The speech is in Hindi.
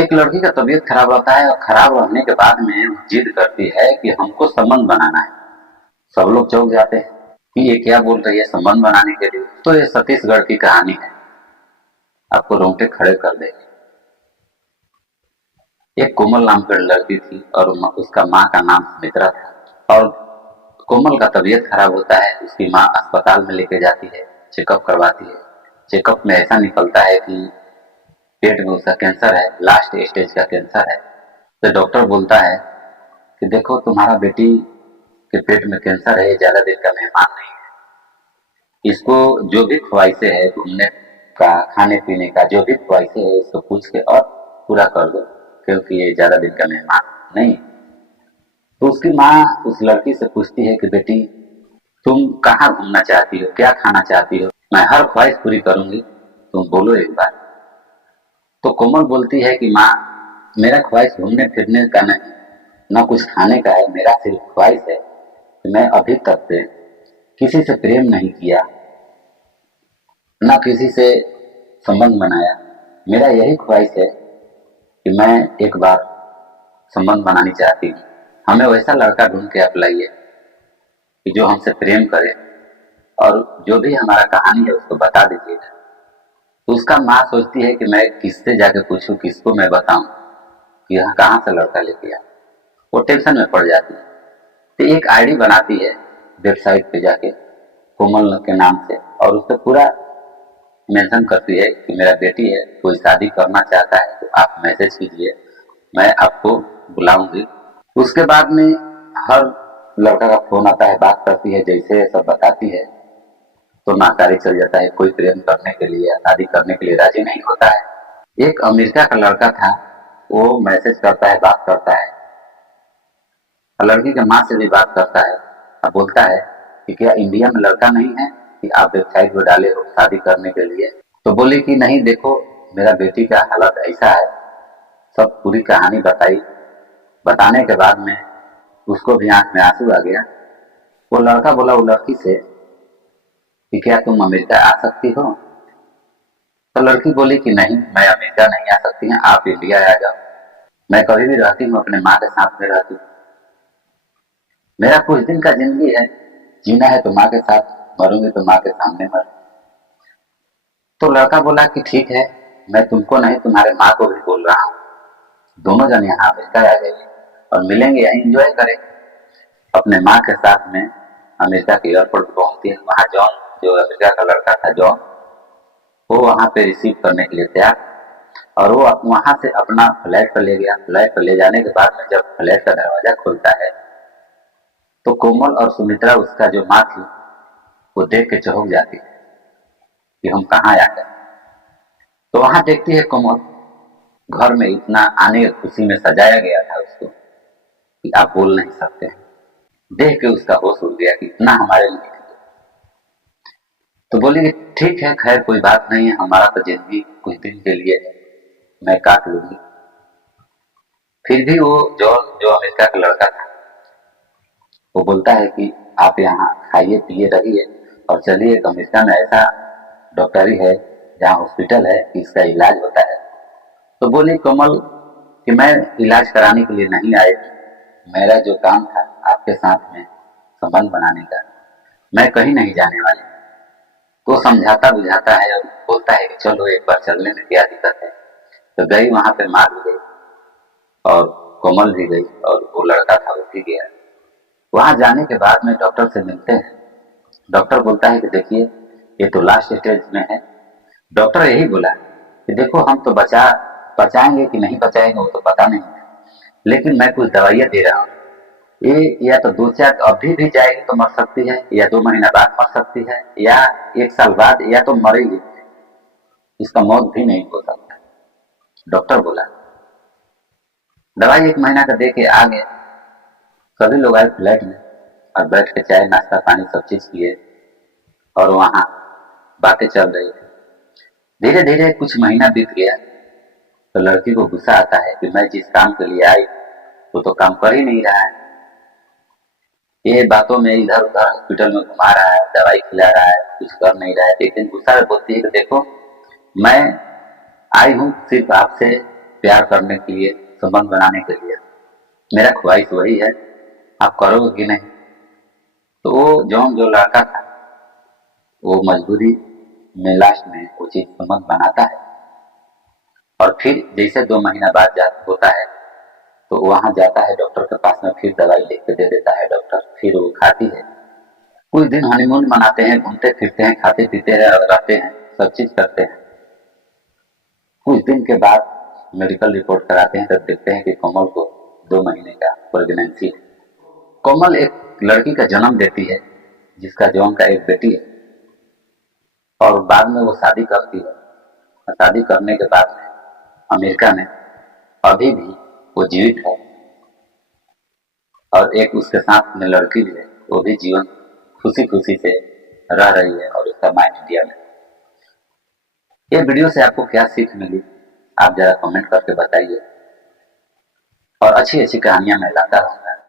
एक लड़की का तबीयत खराब रहता है और खराब रहने के बाद में वो जिद करती है कि हमको संबंध बनाना है। सब लोग चौंक जाते हैं कि ये क्या बोल रही है संबंध बनाने के लिए। तो ये छत्तीसगढ़ की कहानी है, आपको रोंगटे खड़े कर देगी। एक कोमल नाम की लड़की थी और उसका माँ का नाम सुमित्रा था। और कोमल का तबीयत खराब होता है, उसकी माँ अस्पताल में लेके जाती है, चेकअप करवाती है। चेकअप में ऐसा निकलता है कि पेट में उसका कैंसर है, लास्ट स्टेज का कैंसर है। तो डॉक्टर बोलता है कि देखो तुम्हारा बेटी के पेट में कैंसर है, ये ज्यादा दिन का मेहमान नहीं है। इसको जो भी ख्वाहिशें है घूमने का, खाने पीने का, जो भी ख्वाहिशें है इसको पूछ के और पूरा कर दो, क्योंकि ये ज्यादा दिन का मेहमान नहीं। तो उसकी माँ उस लड़की से पूछती है कि बेटी तुम कहाँ घूमना चाहती हो, क्या खाना चाहती हो, मैं हर ख्वाहिश पूरी करूंगी, तुम बोलो एक बार। तो कोमल बोलती है कि माँ मेरा ख्वाहिश घूमने फिरने का नहीं, न कुछ खाने का है, मेरा सिर्फ ख्वाहिश है कि मैं अभी तक से किसी से प्रेम नहीं किया, न किसी से संबंध बनाया। मेरा यही ख्वाहिश है कि मैं एक बार संबंध बनानी चाहती हूँ। हमें वैसा लड़का ढूंढ के आप लाइए कि जो हमसे प्रेम करे, और जो भी हमारा कहानी है उसको बता दीजिएगा। तो उसका माँ सोचती है कि मैं किससे जाके पूछूं, किसको मैं बताऊं कि यहाँ कहाँ से लड़का लेके आया। वो टेंशन में पड़ जाती है। तो एक आईडी बनाती है वेबसाइट पे जाके कोमल के नाम से, और उस पर पूरा मेंशन करती है कि मेरा बेटी है, कोई शादी करना चाहता है तो आप मैसेज कीजिए, मैं आपको बुलाऊंगी। उसके बाद में हर लड़का का फोन आता है, बात करती है, जैसे सब बताती है तो नाकारी चल जाता है। कोई प्रेम करने के लिए, शादी करने के लिए राजी नहीं होता है। एक अमेरिका का लड़का था, वो मैसेज करता है, बात करता है, लड़की के माँ से भी बात करता है और बोलता है कि क्या इंडिया में लड़का नहीं है कि आप वेबसाइट पर डाले हो शादी करने के लिए। तो बोली कि नहीं, देखो मेरा बेटी का हालत ऐसा है। सब पूरी कहानी बताई। बताने के बाद में उसको भी आंख में आंसू आ गया। वो लड़का बोला वो लड़की से कि क्या तुम अमेरिका आ सकती हो। तो लड़की बोली कि नहीं, मैं अमेरिका नहीं आ सकती, आप इंडिया आ जाओ, मैं कभी भी रहती हूँ अपने माँ के साथ में रहती हूँ, मेरा कुछ दिन का जिंदगी है, जीना है तो माँ के साथ, मरूंगी तो माँ के सामने मर। तो लड़का बोला कि ठीक है, मैं तुमको नहीं तुम्हारे माँ को भी बोल रहा हूँ, दोनों जन यहाँ अमेरिका आ जाइए और मिलेंगे, यहीं एंजॉय करेंगे। अपने माँ के साथ में अमेरिका के एयरपोर्ट पहुंचती है। वहां जॉन, जो अमेरिका का लड़का था जॉन, वो वहां पे रिसीव करने के लिए तैयार, और वो वहां से अपना फ्लैट पर ले गया। फ्लैट पर ले जाने के बाद में जब फ्लैट का दरवाजा खुलता है तो कोमल और सुमित्रा, उसका जो माँ थी, वो देख के चौंक जाती है कि हम कहाँ आ गए। तो वहां देखती है कोमल, घर में इतना आने की खुशी में सजाया गया था उसको कि आप बोल नहीं सकते। देख के उसका होश उड़ गया कि इतना हमारे लिए। तो बोली कि ठीक है, खैर कोई बात नहीं है, हमारा तो जिंदगी कुछ दिन के लिए है, मैं काट लूंगी। फिर भी वो जो अमेरिका का लड़का था, वो बोलता है कि आप यहाँ खाइए पिए रहिए और चलिए, अमेरिका में ऐसा डॉक्टरी है, जहाँ हॉस्पिटल है कि इसका इलाज होता है। तो बोली कोमल कि मैं इलाज कराने के लिए नहीं आई, मेरा जो काम था आपके साथ में संबंध बनाने का, मैं कहीं नहीं जाने वाली। तो समझाता बुझाता है और बोलता है कि चलो एक बार चलने में क्या दिक्कत है। तो गई वहां पे, माँ भी गई और कोमल भी गई और वो लड़का था वो भी गया। वहां जाने के बाद में डॉक्टर से मिलते हैं। डॉक्टर बोलता है कि देखिए ये तो लास्ट स्टेज में है। डॉक्टर यही बोला कि देखो हम तो बचाएंगे कि नहीं बचाएंगे वो तो पता नहीं, लेकिन मैं कुछ दवाइयाँ दे रहा हूँ, ये या तो दो चार अभी भी जाएगी तो मर सकती है, या 2 महीना बाद मर सकती है, या 1 साल बाद, या तो मरेगी, इसका मौत भी नहीं हो सकता। डॉक्टर बोला। दवाई 1 महीना का दे के आ गए। सभी लोग आए फ्लैट में और बैठ के चाय नाश्ता पानी सब चीज किए और वहां बातें चल रही थी। धीरे धीरे कुछ महीना बीत गया तो लड़की को गुस्सा आता है कि मैं जिस काम के लिए आई वो तो काम कर ही नहीं रहा है, ये बातों में इधर उधर हॉस्पिटल में घुमा रहा है, दवाई खिला रहा है, कुछ कर नहीं रहा है। एक दिन गुस्सा में बोलती है कि देखो मैं आई हूँ सिर्फ आपसे प्यार करने के लिए, संबंध बनाने के लिए। मेरा ख्वाहिश वही है, आप करोगे कि नहीं? तो वो जो लड़का था वो मजबूरी में लास्ट में वो चीज संबंध बनाता है, और फिर जैसे 2 महीना बाद होता है तो वहां जाता है डॉक्टर के पास में, फिर दवाई लिख के दे देता है डॉक्टर, फिर वो खाती है। कुछ दिन हनीमून मनाते हैं, घूमते फिरते हैं, खाते पीते रहते हैं, सब चीज करते हैं। कुछ दिन के बाद मेडिकल रिपोर्ट कराते हैं, तब देखते हैं कि कोमल को 2 महीने का प्रेगनेंसी है। कोमल एक लड़की का जन्म देती है जिसका जौन का एक बेटी है, और बाद में वो शादी करती है। शादी करने के बाद अमेरिका में अभी भी वो जीवित है, और एक उसके साथ में लड़की भी है, वो भी जीवन खुशी खुशी से रह रही है, और उसका माइंड इंडिया में। ये वीडियो से आपको क्या सीख मिली, आप जरा कमेंट करके बताइए, और अच्छी अच्छी कहानियां मैं लाता रहूंगा।